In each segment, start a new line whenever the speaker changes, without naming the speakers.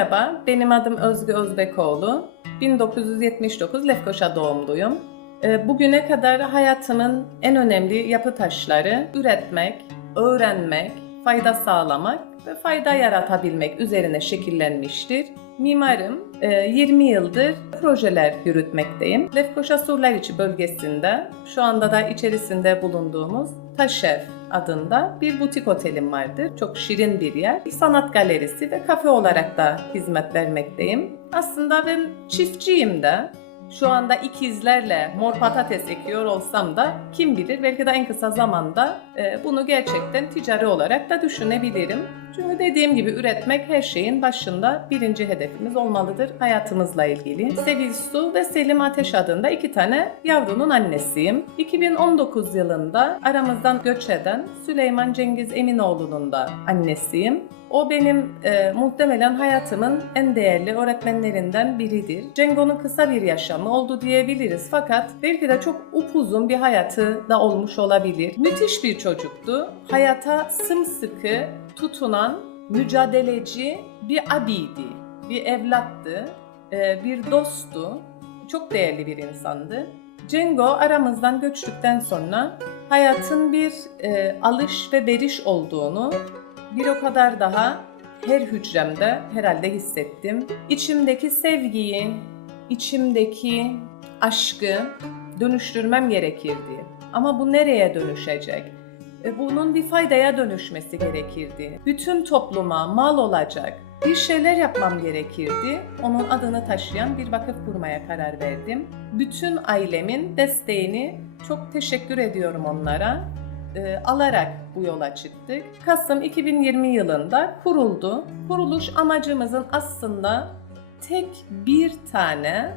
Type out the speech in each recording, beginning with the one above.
Merhaba, benim adım Özgü Özbekoğlu. 1979 Lefkoşa doğumluyum. Ee, Bugüne kadar hayatımın en önemli yapı taşları üretmek, öğrenmek, fayda sağlamak ve fayda yaratabilmek üzerine şekillenmiştir. Mimarım, Ee, 20 yıldır projeler yürütmekteyim. Lefkoşa Surlar bölgesinde, şu anda da içerisinde bulunduğumuz Taşev adında bir butik otelim vardır. Çok şirin bir yer. Bir sanat galerisi ve kafe olarak da hizmet vermekteyim. Aslında ben çiftçiyim de. Şu anda ikizlerle mor patates ekiyor olsam da kim bilir belki de en kısa zamanda e, bunu gerçekten ticari olarak da düşünebilirim. Çünkü dediğim gibi üretmek her şeyin başında birinci hedefimiz olmalıdır hayatımızla ilgili. Sevil Su ve Selim Ateş adında iki tane yavrunun annesiyim. 2019 yılında aramızdan göç eden Süleyman Cengiz Eminoğlu'nun da annesiyim. O benim e, muhtemelen hayatımın en değerli öğretmenlerinden biridir. Cengo'nun kısa bir yaşamı oldu diyebiliriz fakat belki de çok upuzun bir hayatı da olmuş olabilir. Müthiş bir çocuktu. Hayata sımsıkı tutunan, mücadeleci bir abiydi, bir evlattı, e, bir dosttu. Çok değerli bir insandı. Cengo aramızdan göçtükten sonra hayatın bir e, alış ve veriş olduğunu bir o kadar daha her hücremde herhalde hissettim. İçimdeki sevgiyi, içimdeki aşkı dönüştürmem gerekirdi. Ama bu nereye dönüşecek? E, Bunun bir faydaya dönüşmesi gerekirdi. Bütün topluma mal olacak bir şeyler yapmam gerekirdi. Onun adını taşıyan bir vakıf kurmaya karar verdim. Bütün ailemin desteğini çok teşekkür ediyorum onlara e, alarak bu yola çıktık. Kasım 2020 yılında kuruldu. Kuruluş amacımızın aslında tek bir tane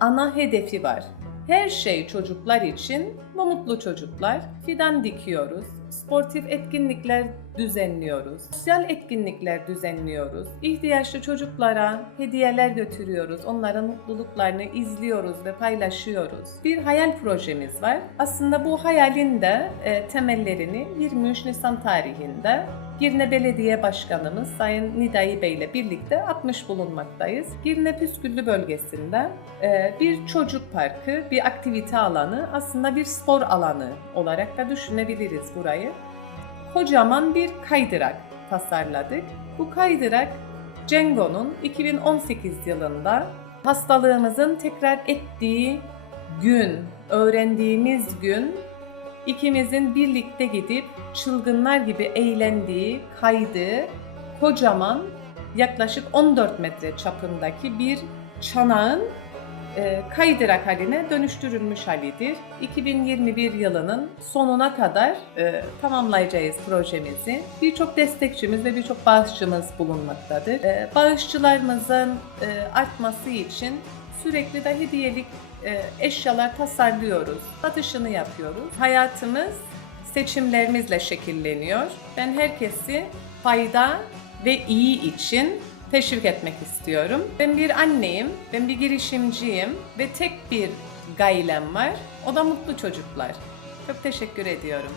ana hedefi var. Her şey çocuklar için ve mutlu çocuklar. Fidan dikiyoruz, sportif etkinlikler düzenliyoruz, sosyal etkinlikler düzenliyoruz, ihtiyaçlı çocuklara hediyeler götürüyoruz, onların mutluluklarını izliyoruz ve paylaşıyoruz. Bir hayal projemiz var. Aslında bu hayalin de e, temellerini 23 Nisan tarihinde Girne Belediye Başkanımız Sayın Nidai Bey ile birlikte atmış bulunmaktayız. Girne Püsküllü bölgesinde e, bir çocuk parkı, bir aktivite alanı, aslında bir spor alanı olarak da düşünebiliriz burayı. Kocaman bir kaydırak tasarladık. Bu kaydırak Cengo'nun 2018 yılında hastalığımızın tekrar ettiği gün, öğrendiğimiz gün ikimizin birlikte gidip çılgınlar gibi eğlendiği, kaydığı kocaman yaklaşık 14 metre çapındaki bir çanağın e, kaydırak haline dönüştürülmüş halidir. 2021 yılının sonuna kadar e, tamamlayacağız projemizi. Birçok destekçimiz ve birçok bağışçımız bulunmaktadır. E, bağışçılarımızın e, artması için sürekli de hediyelik e, eşyalar tasarlıyoruz. Satışını yapıyoruz. Hayatımız seçimlerimizle şekilleniyor. Ben herkesi fayda ve iyi için teşvik etmek istiyorum. Ben bir anneyim, ben bir girişimciyim ve tek bir gailem var. O da mutlu çocuklar. Çok teşekkür ediyorum.